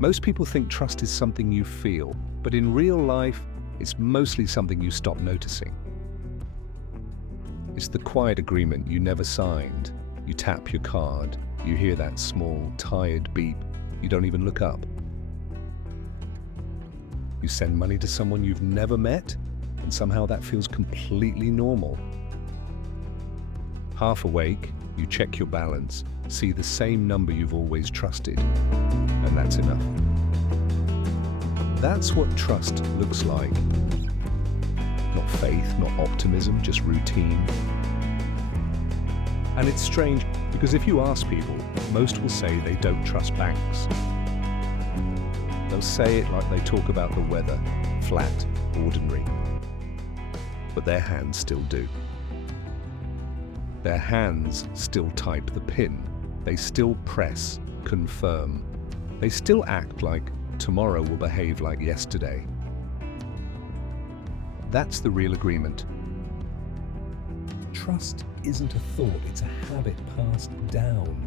Most people think trust is something you feel, but in real life, it's mostly something you stop noticing. It's the quiet agreement you never signed. You tap your card, you hear that small, tired beep, you don't even look up. You send money to someone you've never met, and somehow that feels completely normal. Half awake, you check your balance, see the same number you've always trusted, and that's enough. That's what trust looks like. Not faith, not optimism, just routine. And it's strange, because if you ask people, most will say they don't trust banks. They'll say it like they talk about the weather, flat, ordinary. But their hands still do. Their hands still type the PIN. They still press, confirm. They still act like tomorrow will behave like yesterday. That's the real agreement. Trust isn't a thought, it's a habit passed down.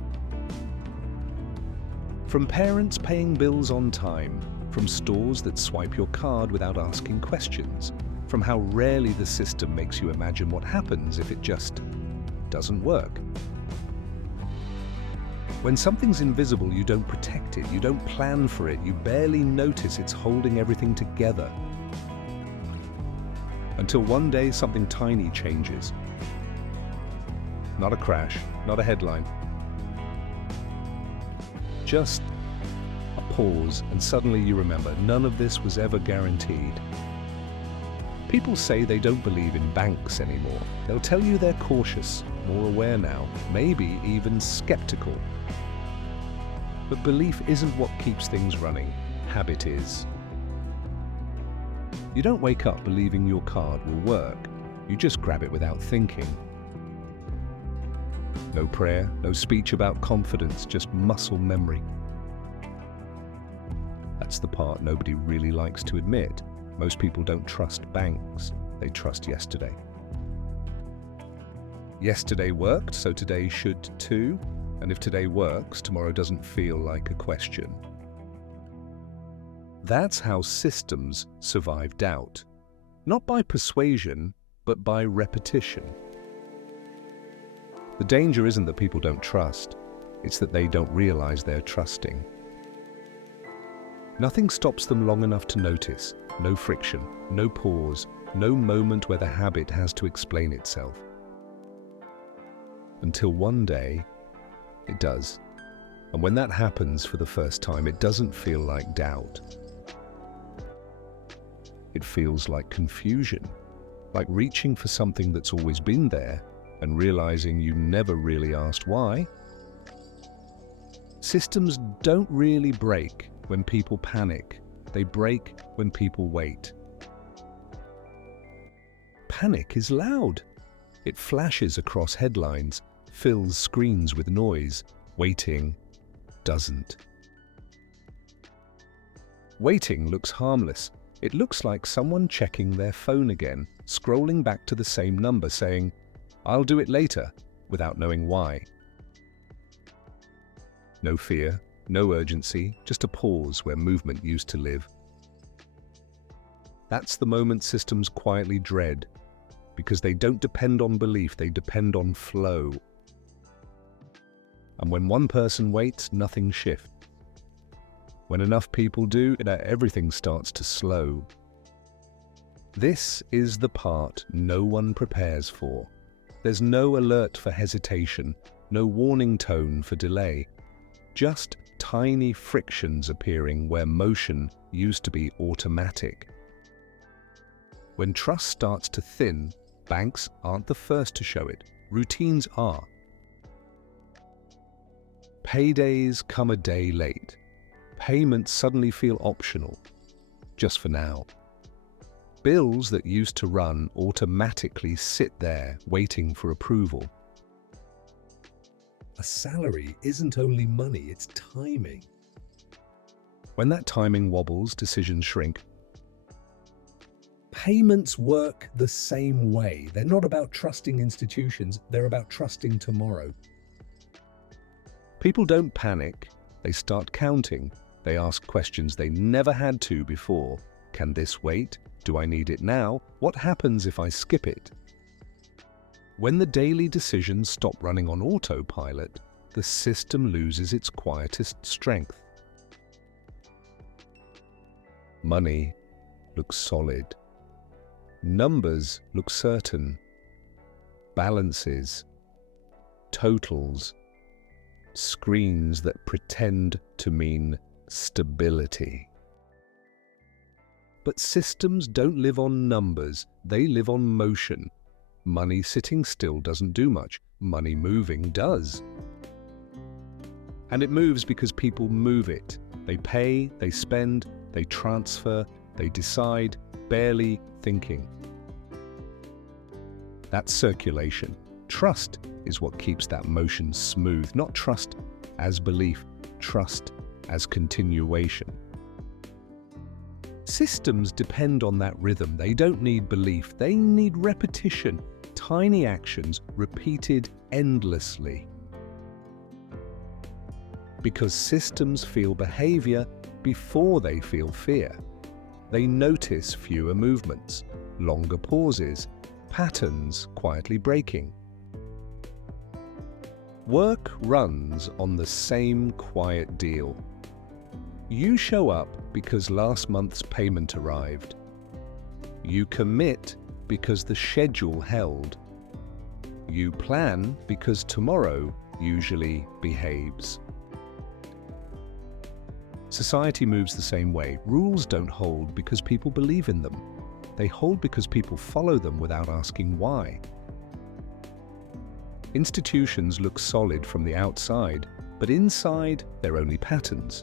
From parents paying bills on time, from stores that swipe your card without asking questions, from how rarely the system makes you imagine what happens if it just doesn't work. When something's invisible, you don't protect it, you don't plan for it, you barely notice it's holding everything together. Until one day something tiny changes. Not a crash, not a headline. Just a pause, and suddenly you remember, none of this was ever guaranteed. People say they don't believe in banks anymore. They'll tell you they're cautious, more aware now, maybe even skeptical. But belief isn't what keeps things running. Habit is. You don't wake up believing your card will work. You just grab it without thinking. No prayer, no speech about confidence, just muscle memory. That's the part nobody really likes to admit. Most people don't trust banks, they trust yesterday. Yesterday worked, so today should too. And if today works, tomorrow doesn't feel like a question. That's how systems survive doubt. Not by persuasion, but by repetition. The danger isn't that people don't trust, it's that they don't realize they're trusting. Nothing stops them long enough to notice. No friction, no pause, no moment where the habit has to explain itself. Until one day, it does. And when that happens for the first time, it doesn't feel like doubt. It feels like confusion, like reaching for something that's always been there and realizing you never really asked why. Systems don't really break when people panic. They break when people wait. Panic is loud. It flashes across headlines, fills screens with noise. Waiting doesn't. Waiting looks harmless. It looks like someone checking their phone again, scrolling back to the same number, saying, "I'll do it later," without knowing why. No fear, no urgency, just a pause where movement used to live. That's the moment systems quietly dread, because they don't depend on belief, they depend on flow. And when one person waits, nothing shifts. When enough people do, everything starts to slow. This is the part no one prepares for. There's no alert for hesitation, no warning tone for delay. Just tiny frictions appearing where motion used to be automatic. When trust starts to thin, banks aren't the first to show it. Routines are. Paydays come a day late. Payments suddenly feel optional, just for now. Bills that used to run automatically sit there waiting for approval. A salary isn't only money, it's timing. When that timing wobbles, decisions shrink. Payments work the same way. They're not about trusting institutions, they're about trusting tomorrow. People don't panic, they start counting. They ask questions they never had to before. Can this wait? Do I need it now? What happens if I skip it? When the daily decisions stop running on autopilot, the system loses its quietest strength. Money looks solid. Numbers look certain. Balances, totals, screens that pretend to mean stability. But systems don't live on numbers, they live on motion. Money sitting still doesn't do much, money moving does. And it moves because people move it. They pay, they spend, they transfer, they decide, barely thinking. That's circulation. Trust is what keeps that motion smooth, not trust as belief, trust as continuation. Systems depend on that rhythm. They don't need belief, they need repetition, tiny actions repeated endlessly. Because systems feel behavior before they feel fear. They notice fewer movements, longer pauses, patterns quietly breaking. Work runs on the same quiet deal. You show up because last month's payment arrived. You commit because the schedule held. You plan because tomorrow usually behaves. Society moves the same way. Rules don't hold because people believe in them. They hold because people follow them without asking why. Institutions look solid from the outside, but inside they're only patterns,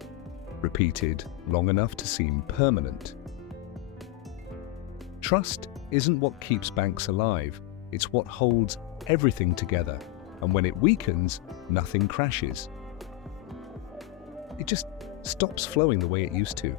repeated long enough to seem permanent. Trust isn't what keeps banks alive, it's what holds everything together, and when it weakens, nothing crashes. It just stops flowing the way it used to.